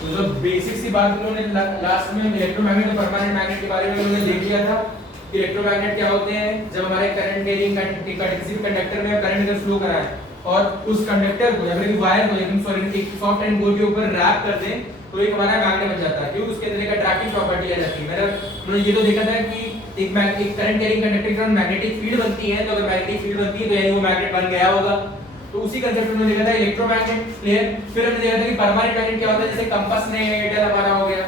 तो जो बेसिक सी बात उन्होंने लास्ट में इलेक्ट्रोमैग्नेट और परमानेंट मैग्नेट के बारे में उन्होंने देख लिया था। इलेक्ट्रोमैग्नेट क्या होते हैं, जब हमारे करंट कैरिंग किसी भी कंडक्टर में करंट अगर फ्लो कराएं और उस कंडक्टर को या फिर वायर को एकदम सॉरी एक सॉफ्ट एंड गोल के ऊपर रैप कर दें तो एक हमारा मैग्नेट बन जाता है, क्योंकि उसके अंदर एक अट्रैक्टिव प्रॉपर्टी आ जाती है। मतलब उन्होंने ये तो देखा था कि एक करंट कैरिंग कंडक्टर के मैग्नेटिक फील्ड बनती है, तो अगर मैग्नेटिक फील्ड बनती है तो यानी वो मैग्नेट बन गया होगा। तो उसी कंसेप्ट में देखा था इलेक्ट्रोमैग्नेट क्लियर। फिर हमने देखा था कि परमानेंट मैग्नेट क्या होता है, जैसे कंपास ने एयरटेल हमारा हो गया,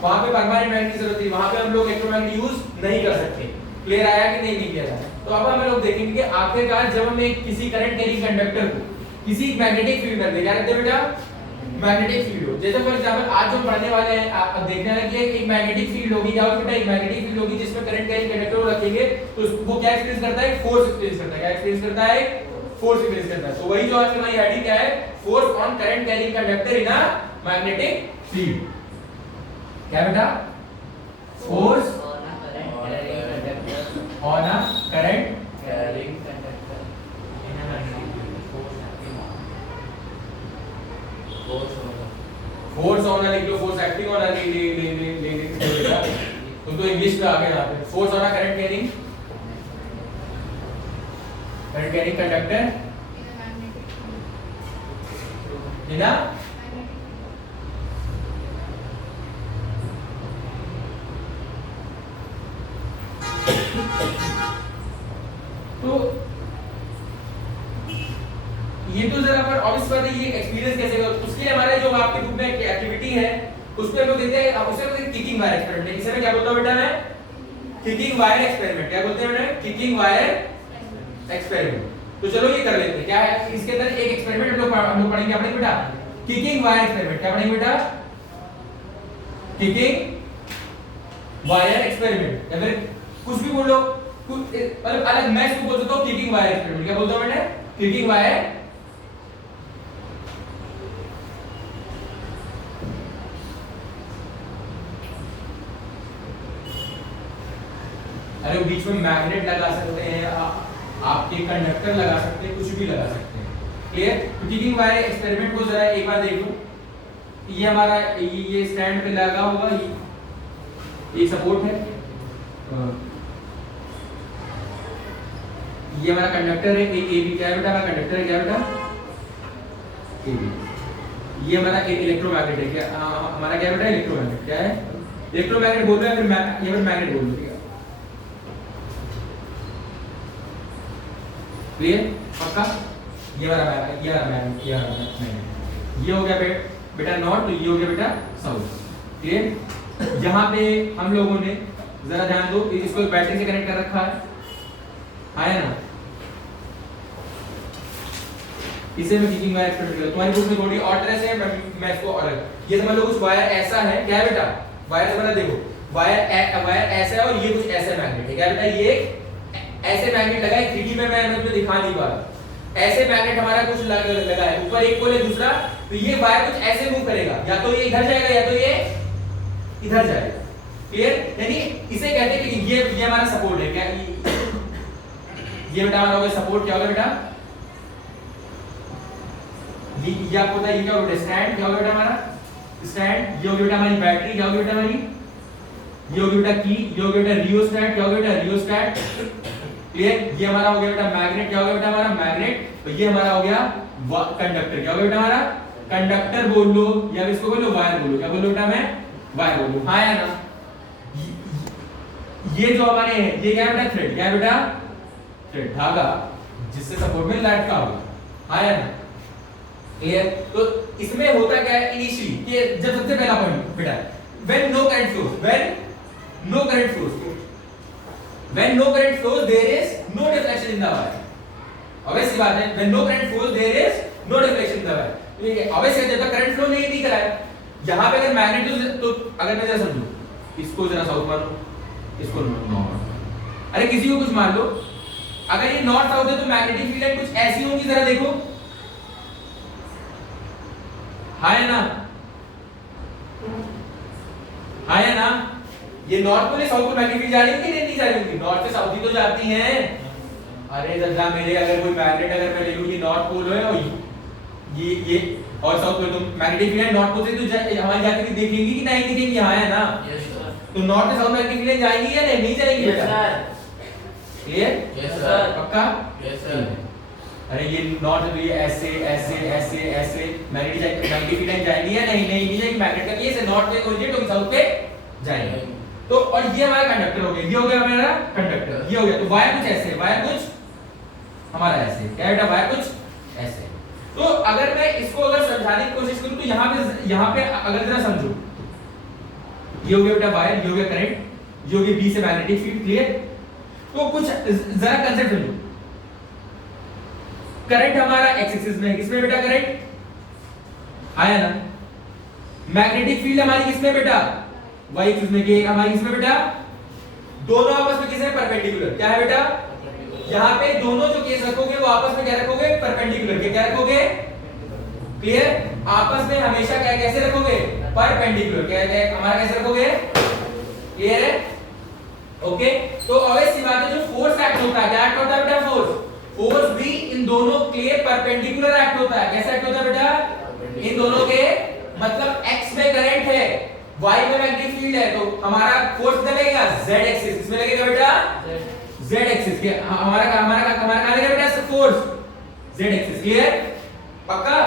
वहां पे परमानेंट मैग्नेट की जरूरत थी, वहां पे हम लोग इलेक्ट्रोमैग्नेट यूज नहीं कर सकते। क्लियर आया कि नहीं क्लियर आया? तो अब हम लोग देखेंगे कि आखिरकार जब हम एक किसी करंट कैरिंग कंडक्टर को किसी मैग्नेटिक फील्ड में क्या कहते हैं बेटा, मैग्नेटिक फील्ड हो। जैसे फॉर एग्जांपल आज जो पढ़ने वाले हैं आप देखने वाले कि एक मैग्नेटिक फील्ड होगी, क्या होगी बेटा, एक मैग्नेटिक फील्ड होगी जिसमें करंट कैरिंग कंडक्टर को रखेंगे तो वो क्या एक्सपीरियंस करता है, फोर्स एक्सपीरियंस करता है। क्या एक्सपीरियंस करता है, फोर्स एक्सपीरियंस करता है। तो वही जो आज की हमारी हेडिंग क्या है, force on current carrying conductor in a magnetic field. क्या बेटा, force on a current carrying conductor in a magnetic field. Force on लिख लो, फोर्स एक्टिंग ऑन ले बेटा, तुम तो इंग्लिश में आ गए यहाँ पे। Force on current carrying conductor in a तो ये तो जरा पर ऑब्वियस बात है, ये एक्सपीरियंस कैसे होगा उसके लिए हमारे जो आपके बुक में एक्टिविटी है उसपे हम लोग देते हैं, अब उसे बोलते हैं किकिंग वायर एक्सपेरिमेंट। इसे मैं क्या बोलता हूं बेटा, मैं किकिंग वायर एक्सपेरिमेंट। क्या बोलते हैं बेटा, किकिंग वायर एक्सपेरिमेंट। तो चलो ये कर लेते हैं। क्या है इसके अंदर एक एक्सपेरिमेंट हम लोग पढ़ेंगे, क्या पढ़ेंगे बेटा, किकिंग वायर एक्सपेरिमेंट। क्या पढ़ेंगे बेटा, किकिंग वायर एक्सपेरिमेंट, या फिर कुछ भी बोलो, कुछ मतलब अलग मैं इसको बोल सकता हूं किकिंग वायर एक्सपेरिमेंट। क्या बोलता हूं बेटा, किकिंग वायर। अरे बीच में मैग्नेट लगा सकते हैं, आपके कंडक्टर लगा सकते हैं, कुछ भी लगा सकते हैं। क्लियर? तो किकिंग वायर एक्सपेरिमेंट को जरा एक बार देख लो। ये हमारा ये स्टैंड पे लगा होगा, ये सपोर्ट है, ये हमारा कंडक्टर है, ए बी। क्या है बेटा, हमारा कंडक्टर है, क्या बेटा, ए बी। ये हमारा एक इलेक्ट्रोमैग्नेट है। क्या हमारा क्या बेटा, इलेक्ट्रोमैग्नेट। क्या है, इलेक्ट्रोमैग्नेट बोल रहे हैं, फिर ये मैग्नेट बोल रहे हैं। क्लियर, पक्का? ये वाला मैग्नेट, ये वाला मैग्नेट, ये वाला मैग्नेट, ये हो गया बेटा नॉर्थ, तो ये हो गया बेटा साउथ। क्लियर? यहाँ पे हम लोगों ने जरा ध्यान दो, इसको एक बैटरी से कनेक्ट कर रखा है ना, इसे मैं किकिंग वायर एक्सपेरिमेंट कर, तुम्हारी बुक में थोड़ी और तरह से है, मैं इसको अलग। ये समझ लो कुछ वायर ऐसा है, क्या है बेटा, वायर से बना, देखो वायर ऐसा है और ये कुछ ऐसा मैग्नेट है। क्या बेटा, ये ऐसे मैग्नेट लगा है, 3D में मैं इमेज में दिखा नहीं पा रहा। ऐसे मैग्नेट हमारा कुछ लगा है, ऊपर एक पोल है, दूसरा, तो ये वायर कुछ ऐसे मूव करेगा, या तो ये इधर जाएगा या तो ये इधर जाएगा। क्लियर? यानी इसे कहते हैं कि ये हमारा सपोर्ट है। क्या ये बेटा हमारा हो गया सपोर्ट। क्या होगा बेटा, ये आपको पता है, ये क्या होगा बेटा, स्टैंड। क्या होगा बेटा, हमारा स्टैंड। ये होगी बेटा हमारी बैटरी। क्या होगी बेटा, हमारी ये होगी बेटा की। ये होगी बेटा रियोस्टैट। क्या होगा बेटा, रियोस्टैट। क्लियर? ये हमारा हो गया बेटा मैग्नेट। क्या हो गया बेटा, हमारा मैग्नेट। तो ये हमारा हो गया कंडक्टर। क्या हो गया बेटा, हमारा कंडक्टर बोल लो या इसको बोलो वायर बोलो। क्या बोलो बेटा, मैं वायर बोलूं, हाँ या ना? ये जो हमारे हैं, ये क्या बेटा, थ्रेड। क्या बेटा, थ्रेड, धागा, जिससे सपोर्ट में लटका हुआ, हाँ या ना? क्लियर? तो इसमें होता क्या है इनिशियली, कि जब सबसे पहला पॉइंट बेटा, when no current flows, when no current flows, when no current flows there is no deflection in the wire। obvious सी बात है, when no current flows there is no deflection in the wire। तो ये obvious है, जब तक current flow नहीं करा है, यहाँ पे अगर मैग्नेट, तो अगर मैं जरा समझूं, इसको जरा साउथ मान लो, इसको नॉर्थ, अरे किसी को कुछ मान लो, अगर ये नॉर्थ साउथ है तो मैग्नेटिक फील्ड लाइन कुछ ऐसी होगी, जरा देखो, हाँ या ना, हाँ या ना? ये north pole south pole magnetic field जा रही है कि नहीं जा रही होगी? नॉर्थ से साउथ ही तो जाती हैं। अरे जरा मेरे, अगर कोई मैग्नेट अगर मैं ले लूं, ये नॉर्थ पोल है और ये और साउथ पोल। तो मैग्नेटिक फील्ड नॉर्थ पोल से तो हमारी जाती हुई देखेंगी कि नहीं दिखेंगी, हाँ है ना। Yes sir. तो नॉर्थ से साउथ मैग्नेटिक फील्ड जाएंगी या नहीं, नहीं जाएंगी यस बेटा, सर। Clear, yes sir. पक्का। Yes sir. अरे ये नॉर्थ तो ये ऐसे ऐसे ऐसे ऐसे मैग्नेटिक फील्ड जाएंगी या नहीं, नहीं नहीं जाएंगी। मैग्नेट का ये से नॉर्थ पे ओरिजिनेट होगी, साउथ पे जाएंगे। तो और ये हमारा कंडक्टर हो गया, ये हो गया हमारा कंडक्टर, ये हो गया। तो वायर कुछ ऐसे, वायर कुछ हमारा ऐसे, क्या बेटा, वायर कुछ ऐसे। तो अगर मैं इसको अगर समझाने की कोशिश करूं तो यहाँ पे अगर जरा समझो, ये हो गया बेटा वायर, ये हो गया करंट, ये हो गया बी से मैग्नेटिक फील्ड, क्लियर। तो कुछ जरा कंसेप्ट समझो। करंट हमारा एक्स एक्सिस में है, किसमें बेटा करंट आया ना। मैग्नेटिक फील्ड हमारी किसमें बेटा, वाई एक्सिस में, कि हमारी किसमें बेटा, दोनों आपस में किसमें परपेंडिकुलर, क्या है बेटा, यहाँ पे दोनों जो केस रखोगे वो आपस में क्या रखोगे, परपेंडिकुलर के, क्या रखोगे, क्लियर। आपस में हमेशा क्या कैसे रखोगे, परपेंडिकुलर, क्या है हमारा कैसे रखोगे, क्लियर है, ओके। तो ऑब्वियस सी बात है, जो फोर्स एक्ट होता है, क्या एक्ट होता है बेटा, फोर्स भी इन दोनों के परपेंडिकुलर एक्ट होता है। कैसे एक्ट होता है बेटा, इन दोनों के, मतलब x में करंट है, y में मैग्नेटिक फील्ड है, तो हमारा फोर्स कितना लगेगा, z एक्सिस, किसमें लगेगा बेटा, z एक्सिस के, हमारा कहां लगेगा बेटा, फोर्स z एक्सिस, क्लियर, पक्का।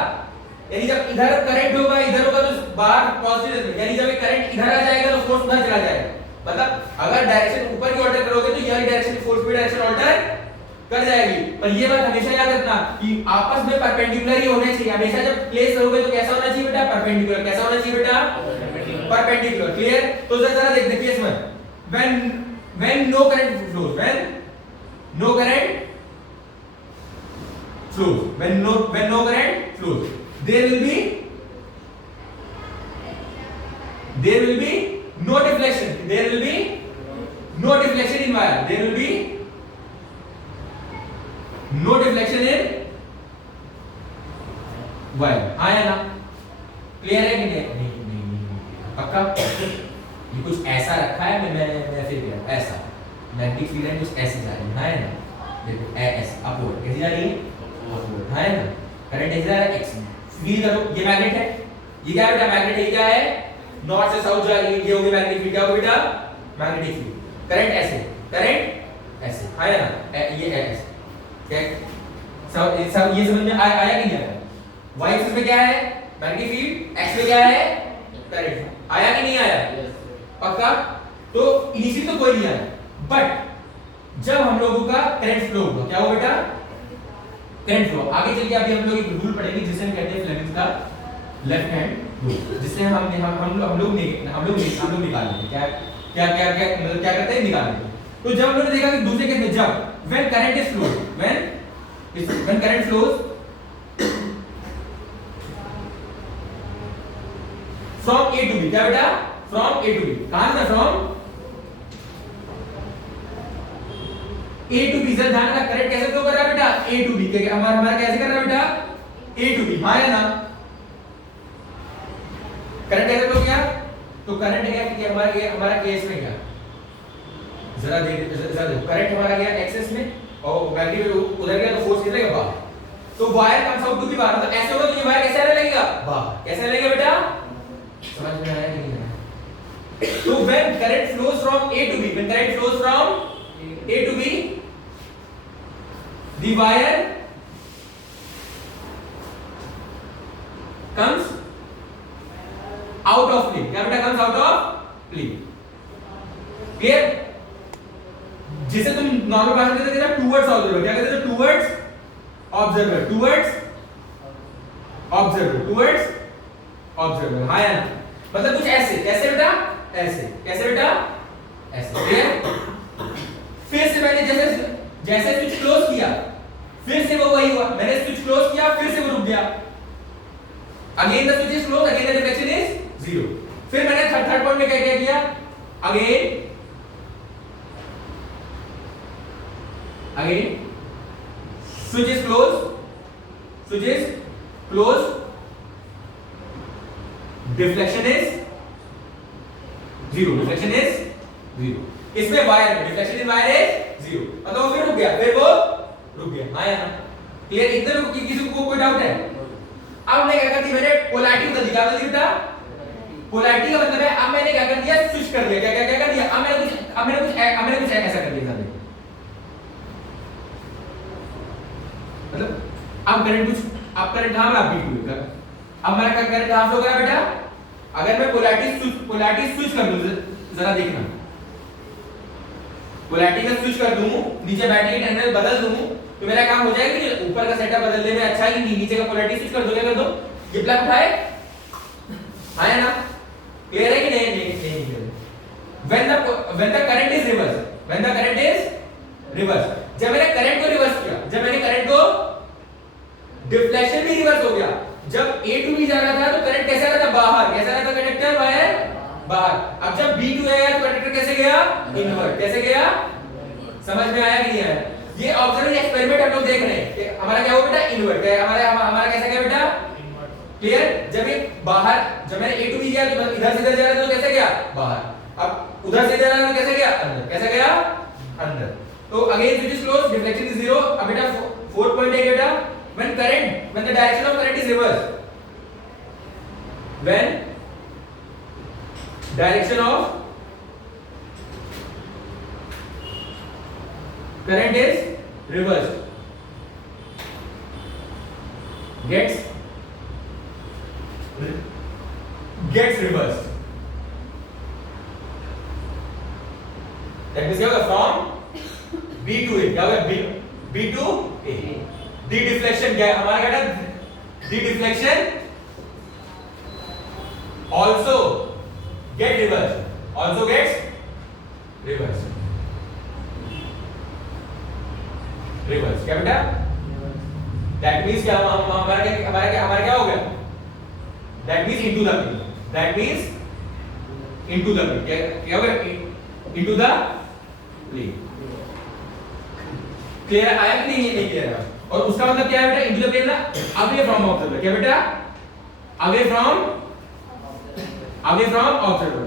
यानी जब इधर करंट होगा, इधर होगा तो बाहर पॉजिटिव, यानी जब करंट इधर आ जाएगा तो फोर्स उधर चला जाएगा। मतलब अगर डायरेक्शन ऊपर की ऑल्टर करोगे तो यही डायरेक्शन, फोर्स भी डायरेक्शन ऑल्टर कर जाएगी। पर ये बात हमेशा याद रखना कि आपस में परपेंडिकुलर ही होने चाहिए। हमेशा जब प्लेस करोगे तो कैसा होना चाहिए बेटा, परपेंडिकुलर। कैसा होना चाहिए बेटा, परपेंडिकुलर, क्लियर। तो जरा देख देखिए इसमें, when no current flows, when no current flows, when no current flows, there will be no deflection, there will be no deflection in wire, there will be no deflection in wire, आया ना, clear है कि नहीं, पक्का। ये कुछ ऐसा रखा है, मैं फिर गया ऐसा, मैग्नेटिक फील्ड है कुछ ऐसे जा रही है ना, देखो ऐसे अपवर्ड कैसे जा रही है, अपवर्ड है ना, करंट ऐसे जा रहा है, एक्स फील करो, ये मैग्नेट है, ये क्या है बेटा, मैग्नेट है, ये क्या है, नॉर्थ से साउथ जा रही है, ये होगी मैग्नेटिक फील्ड, क्या होगी बेटा, मैग्नेटिक फील्ड। करंट ऐसे, करंट ऐसे है ना, ये ऐसे, क्या सब ये समझ में आया कि नहीं आया। y एक्सिस में क्या है, मैग्नेटिक फील्ड, x में क्या है, करंट, आया कि नहीं आया, पक्का। तो इनिशियली तो कोई नहीं आया, बट जब हम लोगों का करंट फ्लो होगा, क्या होगा बेटा, करंट फ्लो। आगे चल के अभी हम लोग एक रूल पढ़ेंगे जिसे हम कहते हैं फ्लेमिंग्स का लेफ्ट हैंड रूल, जिससे हम लोग निकाल लेंगे, क्या मतलब क्या करते हैं, निकाल लेंगे। तो जब हम लोगों ने देखा कि दूसरे केस में जब when current is flows, when current flows from A to B, क्या बेटा, from A to B, कहां से, from A to B। Sir ध्यान रखना, करंट कैसे फ्लो कर रहा है बेटा, A to B, क्या हमारा कैसे कर रहा है बेटा, A to B, हाँ है ना। करंट कैसे फ्लो किया, तो करंट क्या हमारा केस में क्या, जरा देखो, करंट हमारा गया एक्सेस में और मैग्नेटिक उधर गया तो फोर्स कितना लगेगा, बाहर। तो wire comes out to the बाहर, तो ऐसे होगा तो ये वायर कैसे आने लगेगा, बाहर। कैसे लगेगा बेटा, समझ में आया कि नहीं आया। तो when current flows from A to B, when current flows from A to B, the wire comes out of plane, क्या बेटा, comes out of plane, clear. जिसे तुम नॉर्मल भाषा में कहते थे ना, टुवर्ड्स ऑब्जर्वर, क्या कहते थे, towards observer, towards observer, towards observer, हाँ या ना। मतलब कुछ ऐसे, कैसे बेटा, ऐसे, कैसे बेटा, ऐसे, क्लियर। फिर से मैंने जैसे स्विच क्लोज किया, फिर से वो वही हुआ, मैंने स्विच क्लोज किया, फिर से वो रुक गया, again the switch is close, again the deflection is 0। फिर मैंने थर्ड पॉइंट में क्या किया, again switch is closed, deflection is 0, इसमें वायर में डिफ्लेक्शन इन वायर इज 0, मतलब वो फिर रुक गया, हाँ या ना, क्लियर। इतने में किसी को कोई डाउट है, अब मैं क्या कर दी, मैंने पोलैरिटी बदल दी। क्या बदल दी बेटा? पोलैरिटी का मतलब है अब मैंने क्या कर दिया, स्विच कर दिया। क्या क्या क्या कर दिया? अब मैंने कुछ ऐसा कर दिया। मतलब अब करंट कहां बना? B2 का। अब मेरा करंट कहां फ्लो कर रहा है बेटा? अगर मैं पोलैरिटी स्विच कर दूं, जरा देखना, पोलैरिटी का स्विच कर दूं, नीचे बैटरी के टर्मिनल बदल दूं, तो मेरा काम हो जाएगा कि ऊपर का सेटअप बदलने में अच्छा है कि नीचे का पोलैरिटी स्विच कर दो। क्या कर दो? ये प्लग उठाए, हाँ या ना? क्लियर है कि नहीं? नहीं clear. when the current is reverse, जब मैंने करंट को रिवर्स किया, जब मैंने करंट को, डिफ्लेक्शन भी रिवर्स हो गया। जब A to B जा रहा था तो करंट कैसे आ रहा था? बाहर। कैसे आ रहा था कंडक्टर? वायर बाहर। अब जब B to आया तो कंडक्टर कैसे गया? इनवर्ट। कैसे गया? समझ में आया कि नहीं आया? ये ऑब्जर्वेशन एक्सपेरिमेंट हम लोग देख रहे हैं कि हमारा क्या हुआ बेटा? इनवर्ट। क्या हमारा कैसा गया बेटा? क्लियर? जब ये बाहर, जब मैंने A to B किया तो इधर से इधर जा रहा था तो कैसे गया? बाहर। अब उधर से इधर आ रहा तो कैसे गया? अंदर। कैसे गया? अंदर। तो again switch is closed, deflection is 0। अब बेटा 4 पॉइंट है बेटा, when the direction of current is reversed, when direction of current is reversed, gets reversed, that means क्या होगा? from B to A, क्या होगा? B to A। D deflection क्या है हमारा? क्या है? D deflection also get reversed, also gets reversed। क्या बेटा? that means क्या हमारा क्या हो गया? that means into the plane, that means into the plane। क्या हो गया? into the plane। क्लियर आया कि नहीं क्लियर है? और उसका मतलब क्या है बेटा? इनटू द प्लेन ना, अवे फ्रॉम ऑब्जर्वर। क्या बेटा? Away from observer,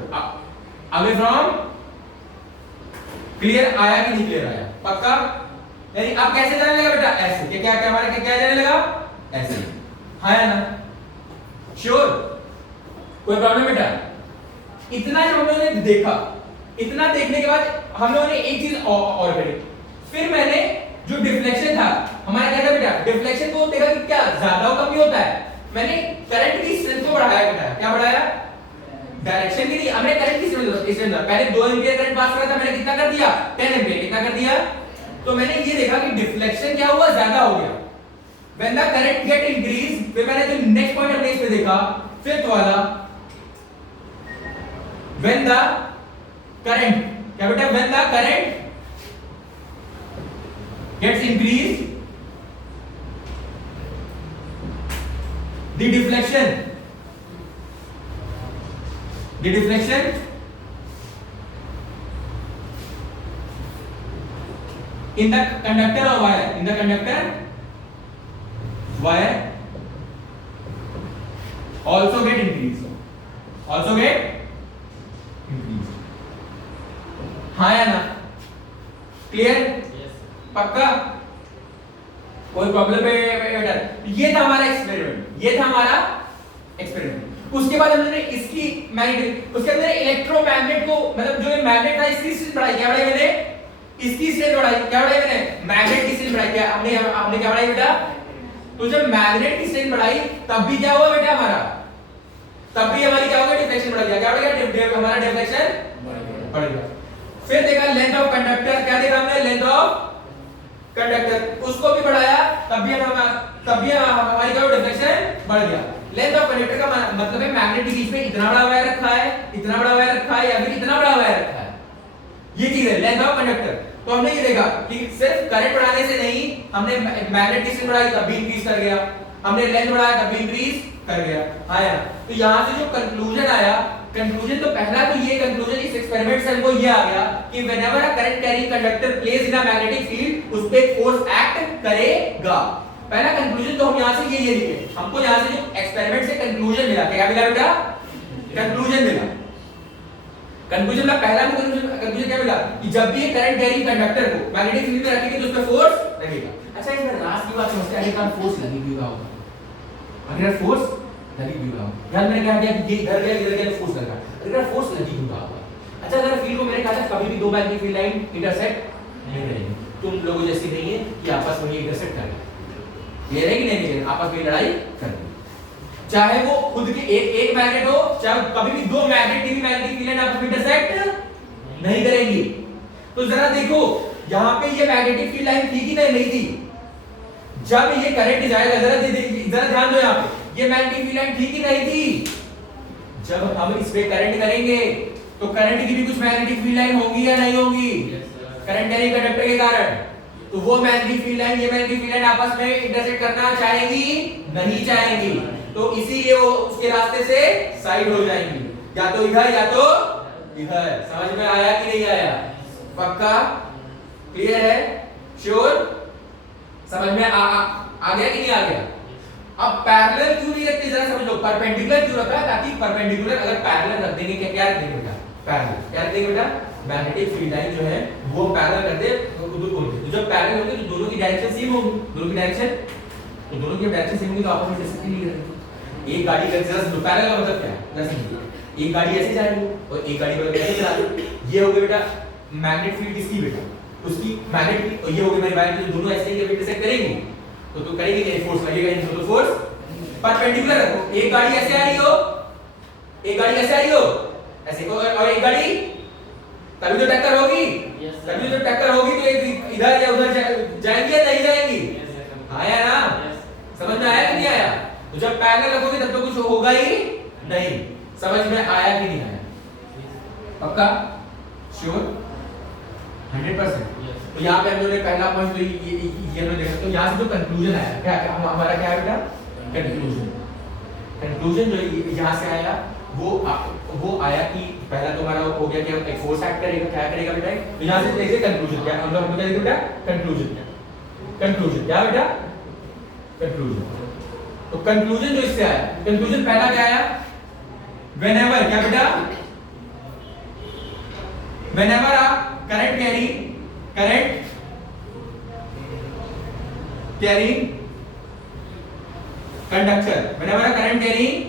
away from. Clear आया कि नहीं क्लियर आया? पक्का? यानी अब कैसे जाने लगा बेटा? ऐसे। क्या हमारा क्या जाने लगा? ऐसे। हाँ या ना? श्योर? कोई प्रॉब्लम बेटा? इतना जब हम लोगों ने देखा, इतना देखने के बाद हम लोगों ने एक चीज और करी। फिर मैंने जो डिफ्लेक्शन था हमारा क्या था बेटा? डिफ्लेक्शन को देखा कि क्या ज्यादा और कम ही होता है। मैंने करंट की स्ट्रेंथ को बढ़ाया बेटा। क्या बढ़ाया? डायरेक्शन की नहीं, हमने करंट की स्ट्रेंथ पहले 2 एंपियर करंट पास करा था, मैंने कितना कर दिया? 10 एंपियर। कितना कर दिया? तो मैंने ये देखा कि डिफ्लेक्शन क्या हुआ? ज्यादा हो गया। when the current get increase, फिर मैंने जो नेक्स्ट पॉइंट हमने इसमें देखा, फिफ्थ वाला, when the current, क्या बेटा? when the current gets increased, the deflection in the conductor or wire, also get increased, हाँ या ना? क्लियर? पक्का? कोई प्रॉब्लम है बेटा? ये था हमारा एक्सपेरिमेंट। उसके बाद हमने इसकी मैग्नेट, उसके अंदर इलेक्ट्रोमैग्नेट को, मतलब जो ये मैग्नेट था इसकी स्ट्रेंथ बढ़ाई। क्या बढ़ाई मैंने? इसकी स्ट्रेंथ बढ़ाई। क्या बढ़ाई मैंने? मैग्नेट की स्ट्रेंथ बढ़ाई। क्या आपने क्या बढ़ाई बेटा? तो जब मैग्नेट की स्ट्रेंथ बढ़ाई तब भी क्या हुआ बेटा हमारा? तब भी हमारी क्या हो गया? डिफ्लेक्शन बढ़ गया। क्या बढ़ गया? हमारा डिफ्लेक्शन बढ़ गया। फिर देखा लेंथ ऑफ कंडक्टर। क्या देखा हमने? लेंथ ऑफ कंडक्टर, उसको भी बढ़ाया, तब भी हमारी क्या डिफ्लेक्शन बढ़ गया। लेंथ ऑफ कंडक्टर का मतलब है मैग्नेट के बीच में इतना बड़ा वायर रखा है, इतना बड़ा वायर रखा है, या फिर इतना बड़ा वायर रखा है। ये चीज है लेंथ ऑफ कंडक्टर। तो हमने ये देखा कि सिर्फ करंट बढ़ाने से नहीं, हमने मैग्नेट की स्ट्रेंथ बढ़ाई तब भी इंक्रीज कर गया, हमने लेंथ बढ़ाया तब भी इंक्रीज कर गया। आया? तो यहां से जो कंक्लूजन आया, कंक्लूजन तो पहला तो ये कंक्लूजन इस एक्सपेरिमेंट से हमको ये आ गया कि whenever a current carrying conductor place in a magnetic field, उस पे फोर्स एक्ट करेगा। पहला कंक्लूजन तो हम यहां से ये लिखे। हमको यहां से जो एक्सपेरिमेंट से कंक्लूजन मिला, क्या मिला बेटा? कंक्लूजन मिला। कंक्लूजन का पहला कंक्लूजन क्या मिला? कि जब भी ये करंट कैरिंग कंडक्टर को मैग्नेटिक फील्ड में रखेंगे तो उसमें फोर्स लगेगा। अच्छा, इसमें लास्ट की बात समझते हैं, आगे का फोर्स लगेगी होगा। अगर फोर्स लगी क्यों रहा हूं, ध्यान मैंने क्या किया कि इधर गया इधर गया फोर्स लगा, अगर फोर्स लगी क्यों रहा होगा। अच्छा अगर फील्ड को मैंने कहा था कभी भी दो मैग्नेटिक फील्ड लाइन इंटरसेक्ट नहीं करेंगे, तुम लोगों जैसी नहीं है कि आपस में इंटरसेक्ट करें, क्लियर है कि नहीं, आपस में लड़ाई करें, चाहे वो खुद के एक मैग्नेट हो, चाहे कभी भी दो मैग्नेटिक फील्ड आपस में इंटरसेक्ट नहीं करेंगी। तो जरा देखो यहाँ पे ये मैग्नेटिक फील्ड लाइन थी कि नहीं थी, जब ये करंट जाएगा, जरा ध्यान दो यहाँ पे, ये मैग्नेटिक फील्ड लाइन थी कि नहीं थी, जब हम इस पे करंट करेंगे तो करंट की भी कुछ मैग्नेटिक फील्ड लाइन होगी या नहीं होगी, करंट यानी कंडक्टर के कारण, तो वो मैग्नेटिक फील्ड लाइन ये मैग्नेटिक फील्ड लाइन आपस में इंटरसेक्ट करना चाहेगी नहीं चाहेगी, तो इसीलिए वो उसके रास्ते से साइड हो जाएंगी, या तो इधर या तो इधर। समझ में आया कि नहीं आया, पक्का क्लियर है, श्योर, समझ में आ गया कि नहीं आ गया। अब पैरेलल क्यों नहीं रखते जरा समझ लो, परपेंडिकुलर क्यों रखा है, ताकि परपेंडिकुलर अगर पैरेलल रख देंगे क्या रख देंगे बेटा, पैरेलल क्या रख देंगे बेटा, मैग्नेटिक फील्ड लाइन जो है वो पैरेलल कर दे, तो जब पैरेलल होंगे तो दोनों की डायरेक्शन सेम होगी, दोनों की डायरेक्शन, तो दोनों की डायरेक्शन सेम होगी तो आपस में इंटरसेक्ट नहीं करेंगे। एक गाड़ी का जरा पैरेलल का मतलब क्या है, जरा एक गाड़ी ऐसे जा रही है और एक गाड़ी वाला ऐसे चला रही है, ये हो गया बेटा मैग्नेटिक फील्ड किसकी बेटा, उसकी मैग्नेटिक, और ये हो गई मेरी मैग्नेटिक, तो दोनों ऐसे ही इंटरसेक्ट करेंगी, तो करेंगे नहीं, फोर्स लगेगा नहीं, तो फोर्स परपेंडिकुलर रखो, एक गाड़ी ऐसे आ रही हो, एक गाड़ी ऐसे आ रही हो ऐसे को, और एक गाड़ी तभी तो टक्कर होगी, तभी तो टक्कर होगी, तो एक इधर या उधर जाएंगी या नहीं जाएंगी, आया ना, समझ में आया कि नहीं आया। तो जब पैरेलल रखोगे तब तो कुछ होगा ही नहीं, समझ में आया कि नहीं आया, पक्का श्योर 100%। तो यहाँ पे हम लोगों ने पहला पॉइंट तो ये हमने देखा, तो यहाँ से जो कंक्लूजन आया क्या हमारा क्या है बेटा, कंक्लूजन जो यहाँ से आया वो आया कि पहला तो हमारा हो गया कि एक फोर्स एक्ट करेगा, क्या करेगा बेटा, तो यहाँ से देखिए कंक्लूजन क्या, हम लोग क्या देखिए बेटा, कंक्लूजन क्या बेटा, कंक्लूजन। तो कंक्लूजन जो इससे आया, कंक्लूजन पहला क्या आया, व्हेनेवर क्या बेटा, व्हेनेवर आप current carrying conductor, whenever a current carrying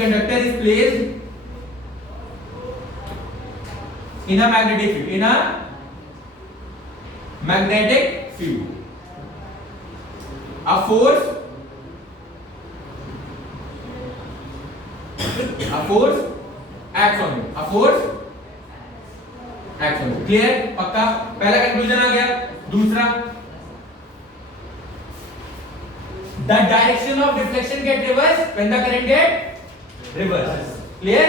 conductor is placed in a magnetic field, a force acts on it, clear, पक्का, पहला कंक्लूजन आ गया। दूसरा, the direction of deflection get reversed when the current get reversed, clear।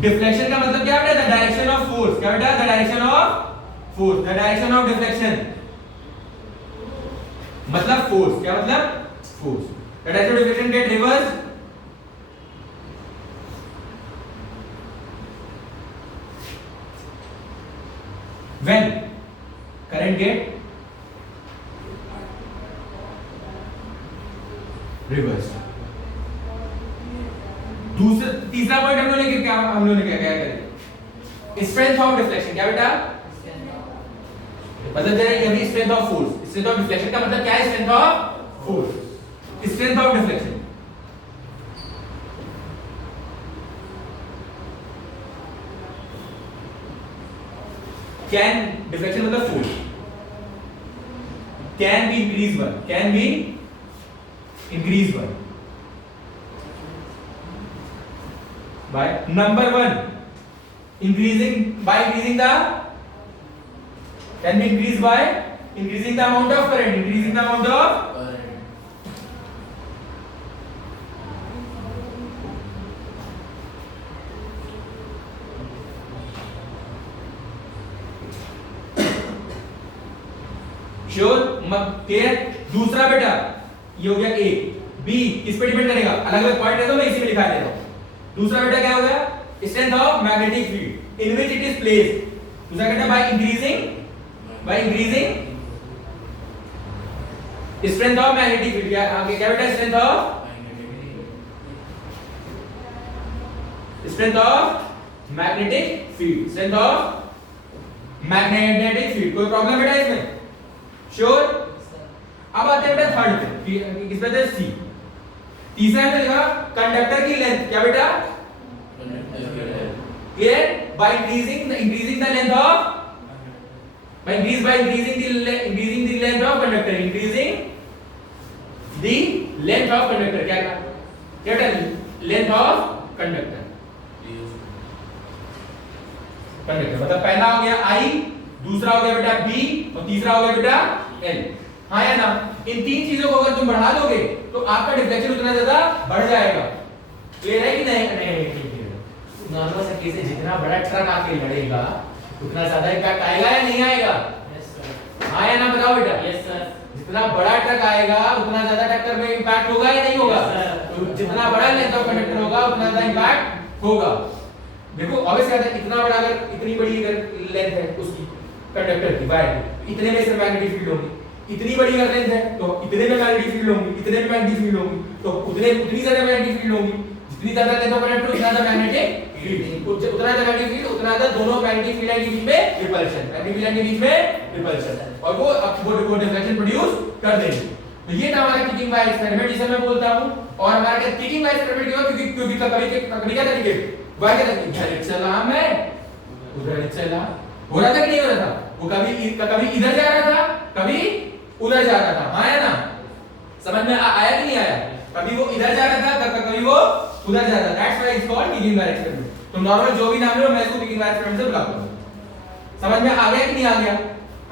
Deflection का मतलब क्या बेटा, the direction of force, क्या बेटा, the direction of force, the direction of deflection मतलब force, क्या मतलब force, the direction of deflection get reversed when current get reversed। तीसरा पॉइंट हम लोगों ने क्या करें, स्ट्रेंथ ऑफ डिफ्लेक्शन, क्या बेटा, मतलब जरा ये भी strength of force, strength of deflection का मतलब क्या है, strength of force, strength of deflection. Can deflection मतलब force, can be increase one, can be increase one by number 1 increasing by increasing the can be increased by increasing the amount of current, increasing the amount of sure, clear. दूसरा बेटा ये हो गया ए, B किस पे depend करेगा, अलग अलग पॉइंट है तो मैं इसी में लिखा देता हूं। दूसरा बेटा क्या हो गया, strength of magnetic field in which it is placed, दूसरा कहता है by increasing strength of magnetic field, क्या आगे क्या बेटा, strength of magnetic field, strength of magnetic field. कोई प्रॉब्लम बेटा इसमें? श्योर? अब आते हैं बेटा थर्ड पे, किस पे थे? सी। तीसरा में लिखा कंडक्टर की लेंथ, क्या बेटा? Clear? By increasing the length of, by increasing the length of conductor, increasing the length of conductor, क्या length of conductor, मतलब पहला हो गया I, दूसरा हो गया बेटा B और तीसरा हो गया बेटा L। हाँ या ना? इन तीन चीजों को अगर तुम बढ़ा दोगे तो आपका डिफ्लेक्शन उतना ज्यादा बढ़ जाएगा। क्लियर है कि नहीं? नॉर्मल सर्किट से जितना बड़ा ट्रक आके लड़ेगा उतना ज्यादा इम्पैक्ट आएगा या नहीं आएगा? Yes sir. हाँ या ना बताओ बेटा? Yes sir. जितना बड़ा ट्रक आएगा उतना ज्यादा टक्कर में इम्पैक्ट होगा या नहीं होगा? yes, तो जितना बड़ा लेंथ ऑफ कंडक्टर होगा उतना ज्यादा इम्पैक्ट होगा। देखो ऑब्वियस बात है, इतना बड़ा अगर इतनी बड़ी अगर लेंथ है उसकी कंडक्टर की वायर की, इतने में सिर्फ मैग्नेटिक फील्ड होगी। इतनी बड़ी अगर लेंथ है तो इतने में मैग्नेटिक फील्ड होगी, इतने में मैग्नेटिक फील्ड होगी, तो उतनी ज्यादा मैग्नेटिक फील्ड होगी। जितनी ज्यादा लेंथ ऑफ कंडक्टर उतना ज्यादा मैग्नेटिक फील्ड, उतना ज्यादा मैग्नेटिक फील्ड, उतना ज्यादा दोनों मैग्नेटिक फील्ड के बीच में रिपल्शन, मैग्नेटिक फील्ड के बीच में रिपल्शन, और वो डिफ्लेक्शन प्रोड्यूस कर देंगे। तो ये था हमारा किकिंग वायर एक्सपेरिमेंट जिसे मैं बोलता हूं। और हमारा क्या किकिंग वायर एक्सपेरिमेंट क्यों? क्योंकि कभी क्या तरीके वायर के तरीके चला मैं उधर चला, हो रहा था कि नहीं हो रहा था? वो कभी इधर जा रहा था, कभी उधर जा रहा था। हाँ या ना? समझ में आया कि नहीं आया? कभी वो इधर जा रहा था, कभी वो उधर जा रहा था। That's why it's called kicking wire experiment. तो नॉर्मल जो भी नाम लो मैं इसको किकिंग वायर एक्सपेरिमेंट से बुलाता हूं। समझ में आ गया कि नहीं आ गया?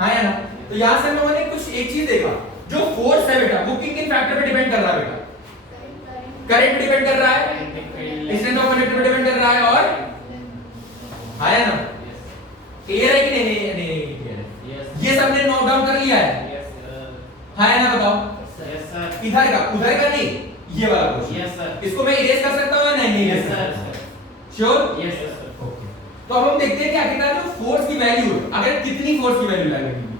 हाँ या ना? तो यहां से हम लोगों ने कुछ एक चीज देखा, जो फोर्स है बेटा वो किन किन फैक्टर पे डिपेंड कर रहा है बेटा? करंट पे डिपेंड कर रहा है, स्ट्रेंथ ऑफ कंडक्टर पे डिपेंड कर रहा है, और हाँ या ना? क्लियर है कि नहीं? नहीं क्लियर है? ये सबने नोट डाउन कर लिया है? हाँ या ना बताओ? Yes sir. इधर का उधर का नहीं, ये वाला क्वेश्चन। Yes sir. इसको मैं इरेज कर सकता हूं या नहीं? Yes sir. Sure? Yes sir. Okay. तो अब हम देखते हैं कि आखिरकार जो फोर्स की वैल्यू है, अगर कितनी फोर्स की वैल्यू लगेगी,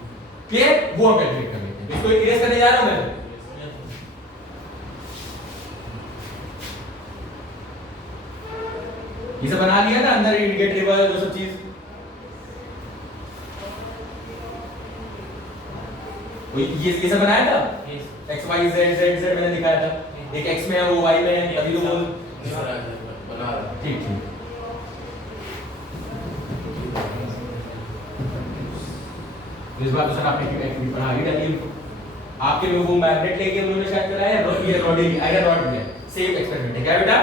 क्लियर, वो हम कैलकुलेट कर लेते हैं। इसको इरेज करने जा रहा हूं मैं। ये सब बना लिया था अंदर इंडिकेटर टेबल जो सब चीज, ये सब बनाया था। x y z z z मैंने दिखाया था, एक x में है वो y में है, अभी तो वो बना रहा। ठीक ठीक। इस बार तो सर आपने एक्टिविटी बना ही डाली, आपके में वो मैग्नेट लेके उन्होंने शायद कराया है, ये रॉड ही आया, रॉड में सेम एक्सपेरिमेंट है क्या बेटा?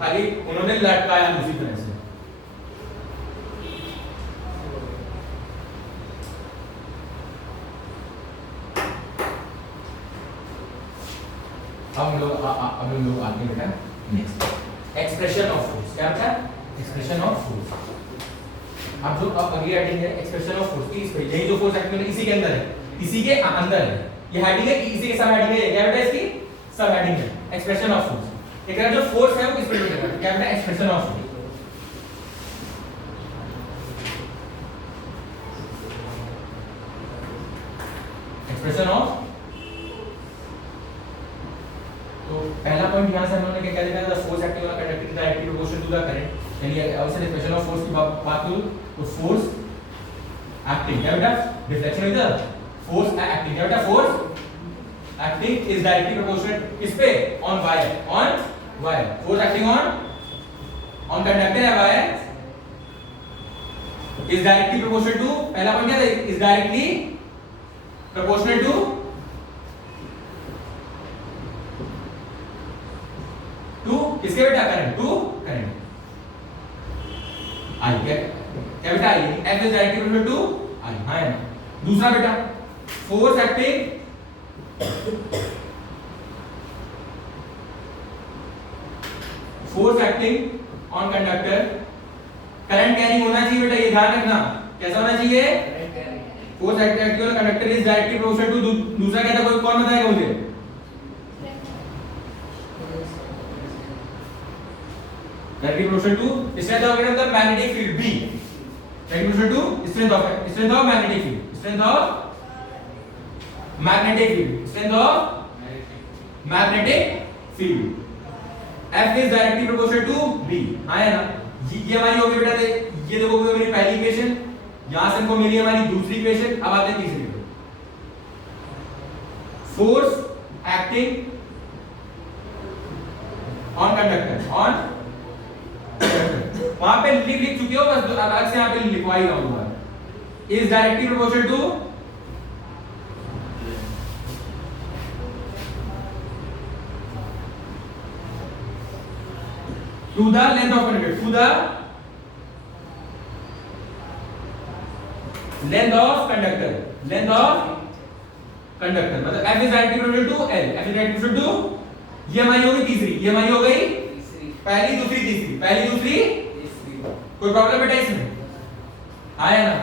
खाली उन्होंने लटकाया दूसरी तरह से। अब हम लोग आगे बेटा नेक्स्ट एक्सप्रेशन ऑफ फोर्स। क्या होता है? Expression of force. अब जो अब अगली हेडिंग है एक्सप्रेशन ऑफ फोर्स की, इस पे यही जो फोर्स एक्टिंग इसी के अंदर है, इसी के अंदर है, ये हेडिंग है, इसी के सब हेडिंग है। क्या बेटा? इसकी सब हेडिंग है एक्सप्रेशन ऑफ फोर्स। एक जो फोर्स है वो किस पे डिपेंड करता है? क्या बेटा? Expression of force. Expression of, तो पहला पॉइंट यहां से हम लोगों ने क्या लिखा था? Force acting on conductor directly proportional to the current. यानी ऑब्वियसली एक्सप्रेशन ऑफ फोर्स की बात करूं तो फोर्स एक्टिंग, क्या बेटा? डिफ्लेक्शन इधर, फोर्स एक्टिंग, क्या बेटा? Force acting is directly proportional किस पे? On wire, on wire. Force acting on conductor है wire is directly proportional to, पहला पॉइंट क्या था? इज डायरेक्टली प्रोपोर्शनल टू किसके बेटा? Current, to current. आई क्या बेटा? I F is directly proportional to I. हाँ है ना? दूसरा बेटा force acting on conductor, current carrying होना चाहिए बेटा, ये ध्यान रखना। कैसा होना चाहिए? Force acting on conductor is directly proportional to, दूसरा क्या था? कोई कौन बताएगा मुझे? directly proportional to strength of the magnetic field B, directly proportional to strength of magnetic field, strength of magnetic field, strength of magnetic field। F is directly proportional to B। हाँ है ना? ये हमारी होगी बेटा, ये देखो मेरी पहली इक्वेशन, यहां से हमको मिली हमारी दूसरी इक्वेशन। अब आते हैं तीसरी पे, force acting on conductor, on वहां पे लिख चुके हो, बस अलग से यहां पे लिखवा ही रहूंगा, is directly proportional to the length of conductor, to the length of conductor, length of conductor, मतलब F is directly proportional to L, F is directly proportional to, ये हमारी हो गई तीसरी, ये हमारी हो गई पहली दूसरी तीसरी, पहली दूसरी तीसरी। कोई प्रॉब्लम बेटा इसमें आया ना?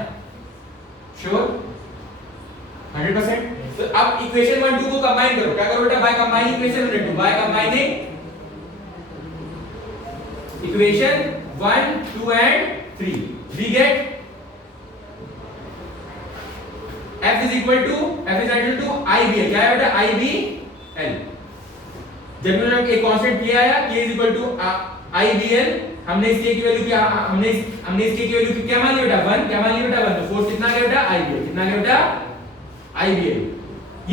श्योर 100%। तो अब इक्वेशन 1 2 को कंबाइन करो, क्या करो बेटा? By combining equation 1 2, by combining equation 1 2 and 3 we get F is equal to IBL, क्या है बेटा? IBL। जब मैंने एक कांस्टेंट किया है K is equal to IBL, हमने इसकी की वैल्यू क्या, हमने इसकी की वैल्यू क्या मान ली बेटा? 1, क्या मान ली बेटा? 1। तो फोर्स कितना गया बेटा? IBL, कितना गया बेटा? IBL।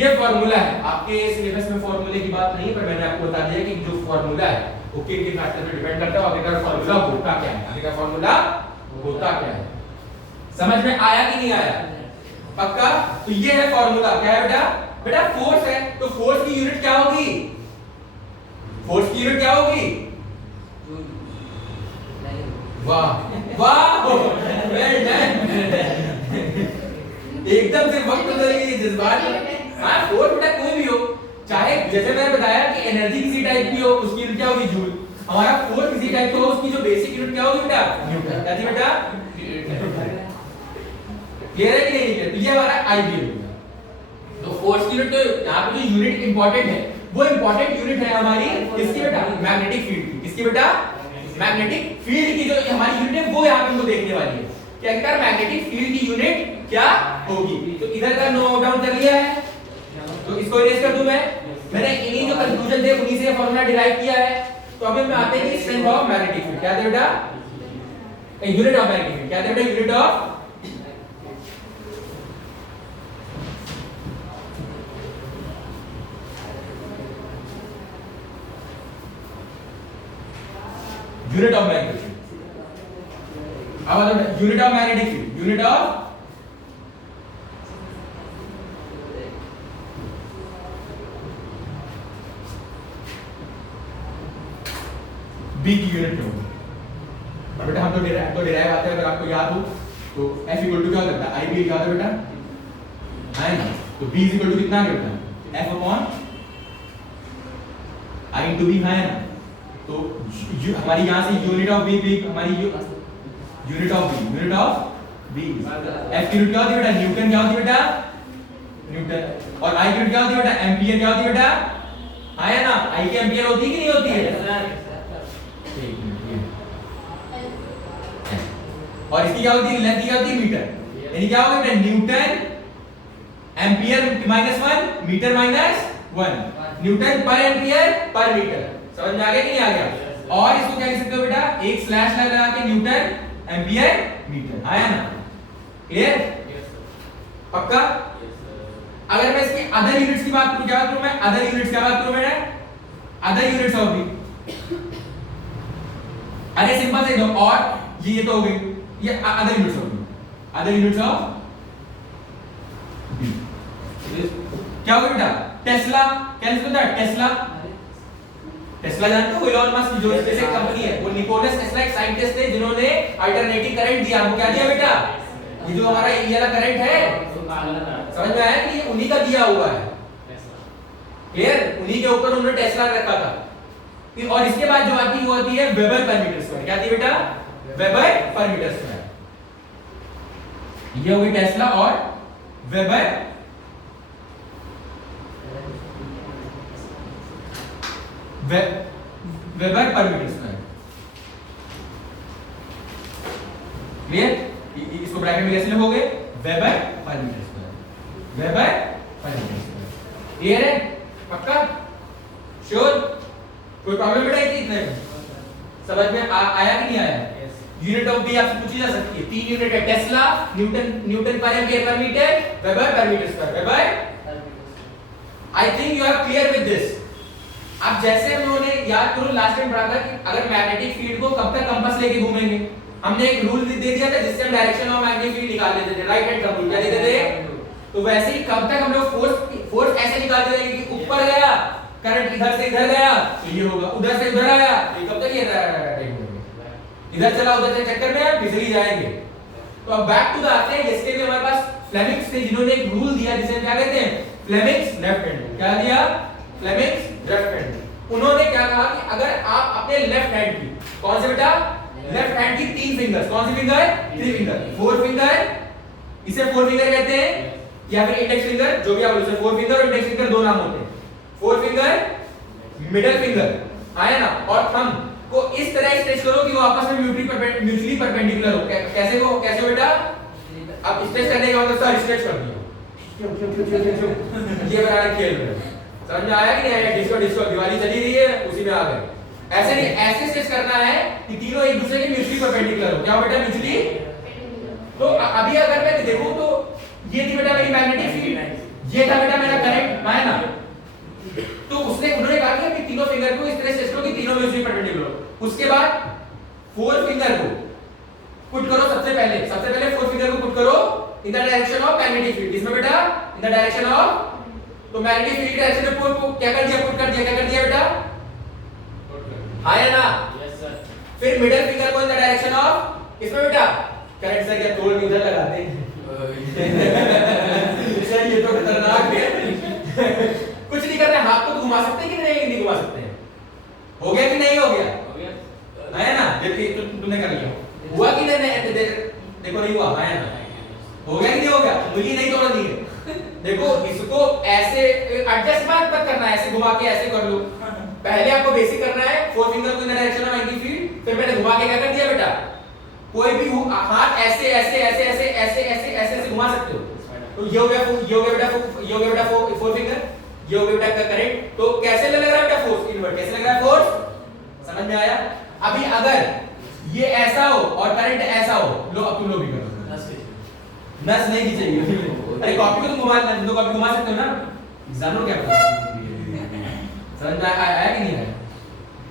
ये फार्मूला है, आपके सिलेबस में फार्मूले की बात नहीं है, पर मैंने आपको बता दिया कि जो फार्मूला है वो किन किन फैक्टर पे डिपेंड करता है, आगे का फार्मूला होता क्या है, आगे का फार्मूला होता क्या है। समझ में आया कि नहीं आया? पक्का? तो ये है फार्मूला, क्या है बेटा? बेटा फोर्स है, तो फोर्स की यूनिट क्या होगी? फोर्स की यूनिट क्या होगी? वाह वाह, वेल डन। एकदम से वक्त बदल गई जज्बात। हाँ, फोर्स बेटा कोई भी हो, चाहे जैसे मैंने बताया कि एनर्जी किसी टाइप की हो, उसकी यूनिट क्या होगी? जूल। हमारा फोर्स किसी टाइप का हो, उसकी जो बेसिक यूनिट क्या होगी बेटा? न्यूटन। क्या थी बेटा? क्लियर है कि नहीं? तो ये हमारा आइडियल होगा। तो फोर्स की यूनिट, तो यहाँ पे जो यूनिट इंपॉर्टेंट है वो इंपॉर्टेंट यूनिट है हमारी किसकी बेटा? मैग्नेटिक फील्ड की। किसकी बेटा? मैग्नेटिक फील्ड की जो हमारी यूनिट है वो यहाँ पे हमको देखने वाली है। क्या कहता है? मैग्नेटिक फील्ड की यूनिट क्या होगी? तो इधर का नोट डाउन कर लिया है, तो इसको इरेज कर दूं मैं। मैंने इन्हीं जो कंक्लूजन थे उन्हीं से फार्मूला डिराइव किया है। तो अब हम आते हैं कि स्ट्रेंथ ऑफ मैग्नेटिक फील्ड क्या है बेटा? यूनिट ऑफ मैग्नेटिक फील्ड क्या है बेटा? Unit of unit of magnetic field. अब unit of magnetic field, unit of B की यूनिट में होगी। बेटा हम तो डिराइव आते हैं, अगर आपको याद हो तो F इक्वल टू क्या करता है? IB क्या होता है बेटा? है ना? तो B इक्वल टू कितना करता है? F upon I into B है ना? तो हमारी यहाँ से यूनिट ऑफ बी, हमारी यूनिट ऑफ बी, F की यूनिट क्या होती है बेटा? न्यूटन। क्या होती है बेटा? न्यूटन। और I की यूनिट क्या होती है बेटा? एम्पियर। क्या होती है बेटा? है ना? I की एम्पियर होती है कि नहीं होती है? और इसकी क्या होती है? लेंथ क्या होती है? मीटर। यानी क्या होगा बेटा? न्यूटन एम्पियर -1 मीटर -1, न्यूटन पर एम्पियर पर मीटर। समझ में आ गया कि नहीं आ गया? और इसको क्या लिख सकते हो बेटा? एक स्लैश लगा के न्यूटन एम्पियर मीटर। आया ना? क्लियर? पक्का? अगर मैं इसकी अदर यूनिट्स की बात करूं, क्या बात करूं मैं? अदर यूनिट्स क्या बात करूं मैंने? Other units of B. अरे सिंपल से दो, और ये तो हो गई, ये other units of B, other units of B क्या होगा बेटा? टेस्ला। क्या लिखते हैं? टेस्ला। टेस्ला जानते हो? इलॉन मस्क जो स्पेसएक्स कंपनी है, वो निकोलस टेस्ला एक साइंटिस्ट थे जिन्होंने अल्टरनेटिंग करंट दिया। हमको क्या दिया बेटा? ये जो हमारा ये वाला करंट है, समझ में आया कि ये उन्हीं का दिया हुआ है। क्लियर? उन्हीं के ऊपर उन्होंने टेस्ला रखा था। और इसके बाद जो आती है वो आती है वेबर पर मीटर स्क्वायर। क्या आती है बेटा? Weber per metre square. ये होगी टेस्ला और weber weber per metre square. Clear? इसको ब्रैकेट में कैसे लिखोगे? Weber per metre square, weber per metre square. Clear है? पक्का? श्योर? कोई प्रॉब्लम बेटा इतना समझ में आया कि नहीं आया? यूनिट ऑफ बी आपसे पूछी जा सकती है। 3 यूनिट है, tesla, newton per ampere per metre, weber per metre square. Weber, I think you are clear with this. अब जैसे हम लोगों ने याद करो लास्ट टाइम पढ़ा था कि अगर मैग्नेटिक फील्ड को कब तक कंपास लेके घूमेंगे, हमने एक रूल दे दिया था जिससे हम डायरेक्शन ऑफ मैग्नेटिक फील्ड निकाल लेते थे, राइट हैंड का रूल। क्या देते थे? तो वैसे ही कब तक हम लोग फोर्स ऐसे निकालते थे कि ऊपर गया करंट, इधर से इधर गया तो ये होगा, उधर से उधर आया ये कब तक ये इधर चला उधर से चक्कर में फिसली जाएंगे। तो अब बैक टू द आते हैं, जिसके लिए हमारे पास फ्लेमिंग्स थे जिन्होंने एक रूल दिया जिसे क्या कहते हैं, फ्लेमिंग्स लेफ्ट हैंड। क्या दिया? Fleming's left hand. उन्होंने क्या कहा कि अगर आप अपने लेफ्ट हैंड की, कौन से बेटा, लेफ्ट हैंड की 3 फिंगर्स, कौन सी फिंगर, 3 फिंगर, 4 फिंगर, इसे 4 फिंगर कहते हैं, या फिर इंडेक्स फिंगर, जो भी आप बोलो, 4 फिंगर और इंडेक्स फिंगर दो नाम होते हैं। 4 फिंगर, मिडिल फिंगर आया ना, और थंब को इस तरह स्ट्रेच करो कि वो आपस में म्यूचुअली परपेंडिकुलर हो। कैसे हो, कैसे हो बेटा? अब स्ट्रेच करने का मतलब सर स्ट्रेच कर दिया, ये बना खेल रहे हैं। समझ में आया कि नहीं आया? डिस्को डिस्को दिवाली चली रही है उसी में आ गए। ऐसे नहीं, ऐसे स्ट्रेच करना है कि तीनों एक दूसरे के म्यूचुअली परपेंडिकुलर हो। क्या हो बेटा? म्यूचुअली। तो अभी अगर मैं देखूं तो ये थी बेटा मेरी मैग्नेटिक फील्ड, ये था बेटा मेरा करंट, है ना। तो उन्होंने कहा कि अभी तीनों फिंगर को इस तरह से करो कि तीनों म्यूचुअली परपेंडिकुलर हो। उसके बाद 4 फिंगर को पुट करो, सबसे पहले 4 फिंगर को पुट करो in the direction of magnetic field. इसमें बेटा इन द डायरेक्शन ऑफ, तो मैग्नेटिक फील्ड डायरेक्शन में पुट क्या कर दिया, पुट कर दिया, क्या कर दिया बेटा, हाँ या ना? Yes sir. फिर मिडिल फिंगर को इन द डायरेक्शन ऑफ, इसमें बेटा करंट सर क्या तोड़ के उधर लगाते हैं सर ये तो खतरनाक है कुछ नहीं करना, हाथ तो घुमा सकते हैं कि नहीं घुमा सकते हैं? हो गया कि नहीं हो गया? हो गया है ना? देखिए तुमने कर लिया, हुआ कि नहीं? देखो नहीं हुआ, है ना? हो गया कि नहीं हो गया? मुझे नहीं तोड़ दी है। देखो इसको ऐसे एडजस्ट मत करना है, ऐसे घुमा के ऐसे कर लो। पहले आपको बेसिक करना है, 4 फिंगर को in the direction of magnetic field, फिर मैंने घुमा के क्या कर दिया बेटा, कोई भी हाथ ऐसे ऐसे ऐसे ऐसे ऐसे ऐसे ऐसे ऐसे घुमा सकते हो। तो ये हो गया बेटा, ये हो गया बेटा 4 फिंगर, ये हो गया बेटा का करंट। तो कैसे लग रहा है बेटा फोर्स, इनवर्ट कैसे लग रहा है फोर्स, समझ में आया? अभी अगर ये ऐसा हो और करंट ऐसा हो, लो अब तुम लोग भी करो। नस नहीं खींचेगी, अरे कॉपी को तुम घुमा, तो कॉपी घुमा सकते हो ना, एग्जाम क्या पता समझ में आया कि नहीं आया?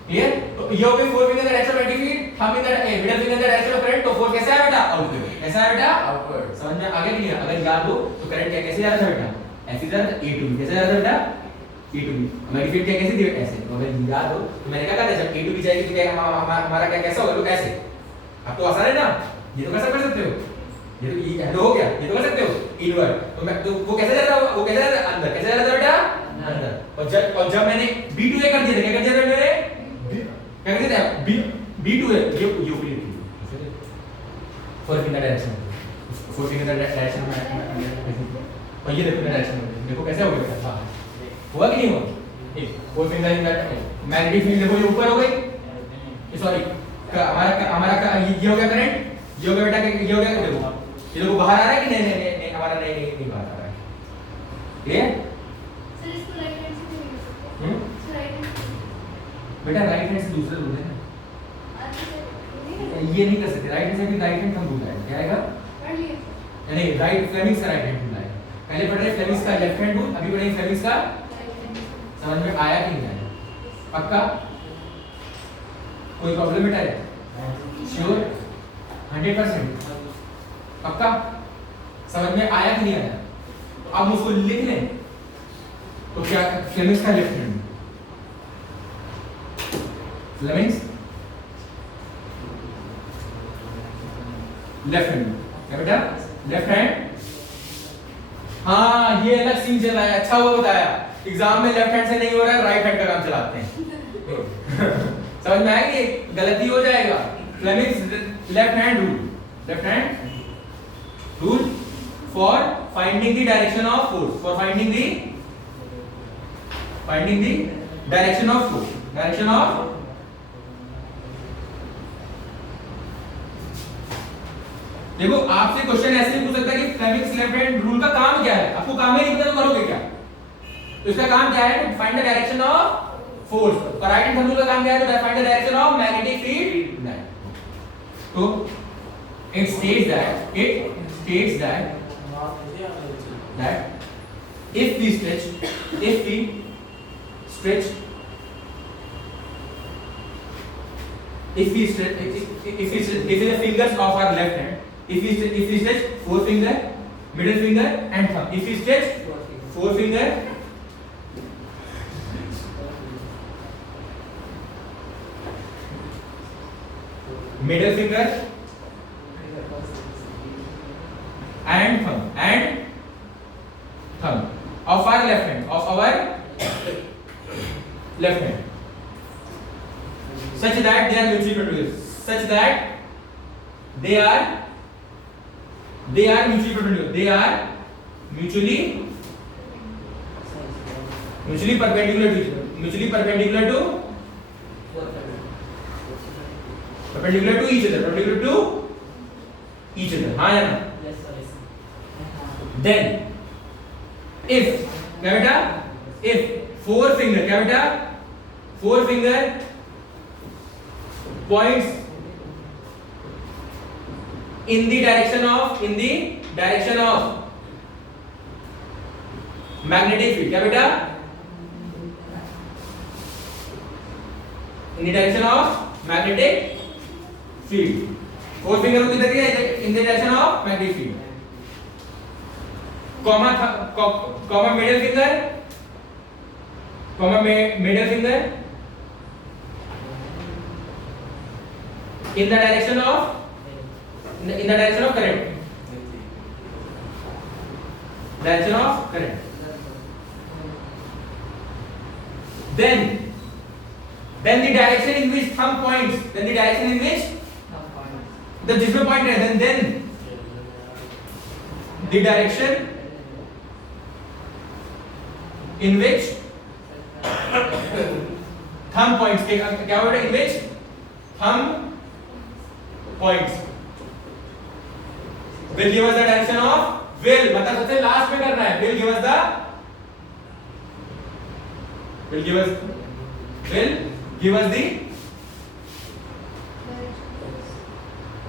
क्लियर? तो ये हो गई 4 finger the direction of magnetic field, thumb in the middle finger the direction of current. तो फोर्स कैसा है बेटा, आउटवर्ड। कैसा है बेटा, आउटवर्ड। समझ में आगे नहीं? अगर याद हो तो करंट क्या कैसे जा रहा था बेटा, ऐसे जा रहा था, A to B कैसे जा रहा था बेटा, A to B। Magnetic field क्या कैसे थी ऐसे, तो अगर याद हो तो मैंने क्या कहा था, जब A to B जाएगी तो क्या हमारा क्या कैसा होगा, तो ऐसे। अब तो आसान है ना, ये तो कैसे कर सकते हो, ये तो हो गया, ये तो कर सकते हो इनवर्ट। तो मैं तो वो कैसे जा रहा है, वो कैसे जा रहा है, अंदर कैसे जा रहा था बेटा, अंदर। और जब मैंने B2A कर दिया था, क्या कर दिया था मेरे, क्या कर दिया था, B2A ये ऊपरी थी 4 फिंगर डायरेक्शन, 4 फिंगर डायरेक्शन में, और ये देखो डायरेक्शन में, देखो कैसे हो गया, हां हुआ कि नहीं हुआ? ठीक, 4 फिंगर इन मैग्नेटिक फील्ड देखो ये ऊपर हो गई, सॉरी हमारा ये हो गया करंट, ये हो गया बेटा, ये हो गया, देखो ये देखो बाहर आ रहा है कि नहीं हमारा नहीं बाहर आ रहा है। क्लियर? सर इसको राइट हैंड से नहीं कर सकते? सर राइट हैंड से बेटा राइट हैंड से दूसरा रूल है ना, ये नहीं कर सकते राइट हैंड से, भी राइट हैंड हम भूल रहे हैं, क्या आएगा, पढ़ लिया नहीं राइट फ्लेमिंग्स का राइट हैंड रूल है, पहले पढ़ रहे फ्लेमिंग्स का लेफ्ट हैंड रूल, अभी पढ़ेंगे फ्लेमिंग्स का। समझ में आया कि नहीं आया? पक्का? कोई प्रॉब्लम बेटा है? श्योर 100%? पक्का? समझ में आया कि नहीं आया? तो अब उसको लिख लें, तो क्या फ्लेमिंग्स का left hand, Fleming's left hand, क्या बेटा लेफ्ट हैंड। हाँ ये अलग सीन चल रहा है, अच्छा हुआ बताया, एग्जाम में लेफ्ट हैंड से नहीं हो रहा है, राइट हैंड का काम चलाते हैं समझ में आया कि गलती हो जाएगा। Fleming's left hand rule, left hand rule for finding the direction of force, for finding the direction of force, direction of. देखो आपसे क्वेश्चन ऐसे भी पूछ सकता है कि फ्लेमिंग्स लेफ्ट हैंड रूल का काम क्या है, आपको काम ही नहीं पता तो करोगे क्या? तो इसका काम क्या है, to find the direction of force, और राइट हैंड रूल का काम क्या है, to find the direction of magnetic field. तो it states that if we stretch the fingers of our left hand, if we stretch forefinger, middle finger and thumb, if we stretch forefinger, middle finger and thumb of our left hand, such that they are mutually perpendicular, they are mutually perpendicular to each other, हाँ या ना? Then if forefinger points in the direction of magnetic field, क्या बेटा? In the direction of magnetic field, forefinger को किधर गया? In the direction of magnetic field, comma middle finger in the direction of current, then the direction in which thumb points, जिसमें point है, then the direction in which thumb points, क्या word है? in which thumb points will give us the direction of मतलब सबसे last में करना है, will give us the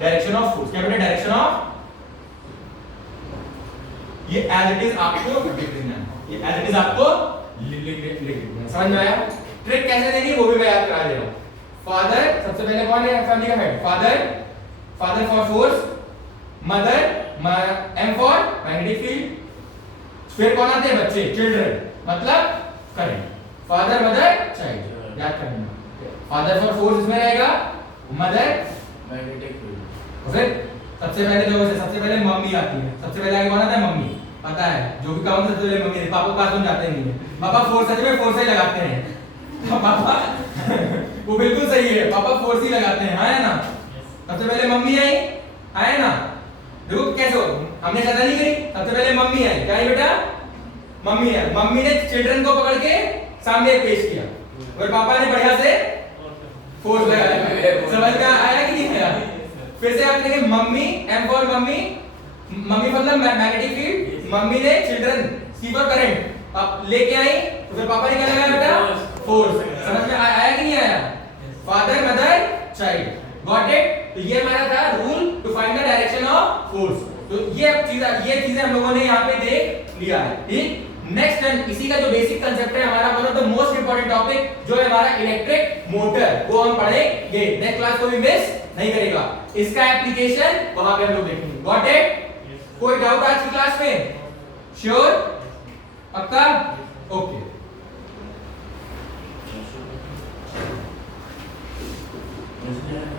direction of force, क्या बेटा? डायरेक्शन ऑफ, ये एज इट इज आपको लिख देना है, समझ में आया? ट्रिक कैसे देनी है वो भी मैं याद करा दे रहा हूं। फादर सबसे पहले कौन है फैमिली का head? Father for force, mother M for magnetic field, फिर कौन आते हैं? बच्चे, चिल्ड्रन, मतलब करंट। फादर मदर चाइल्ड, याद करना। फादर फॉर फोर्स इसमें रहेगा, मदर मैग्नेटिक फील्ड, फिर सबसे पहले मम्मी आती है। सबसे पहले आगे कौन आता है? मम्मी, पता है जो भी काम सबसे पहले मम्मी। पापा पास में जाते नहीं है, पापा फोर्स सच में फोर्स ही लगाते हैं। पापा वो बिल्कुल सही है, पापा फोर्स ही लगाते हैं, हाँ है ना? सबसे पहले मम्मी आई, है ना? देखो कैसे हो, हमने ज्यादा नहीं करी, सबसे पहले मम्मी आई। क्या है बेटा? मम्मी है। मम्मी ने चिल्ड्रन को पकड़ के सामने पेश किया और पापा ने बढ़िया से फोर्स लगाया। समझ में आया कि नहीं आया? फिर से आप देखें, मम्मी, एम फॉर मम्मी मतलब मैग्नेटिक फील्ड, मम्मी ने चिल्ड्रन, सी फॉर करंट, अब लेके आई तो फिर पापा ने क्या लगाया बेटा? फोर्स। समझ में आया कि नहीं आया? Father mother child, got it? तो ये हमारा था rule to find the direction of force. तो ये चीजें हम लोगों ने यहाँ पे देख लिया है, ठीक? नेक्स्ट एंड इसी का जो बेसिक कंसेप्ट है हमारा, one of the most important topic जो है हमारा इलेक्ट्रिक मोटर, वो हम पढ़ेंगे। नेक्स्ट क्लास को भी मिस नहीं करेगा, इसका एप्लीकेशन वहां पे हम लोग देखेंगे। Got it? कोई डाउट आज की क्लास में? श्योर? पक्का? ओके।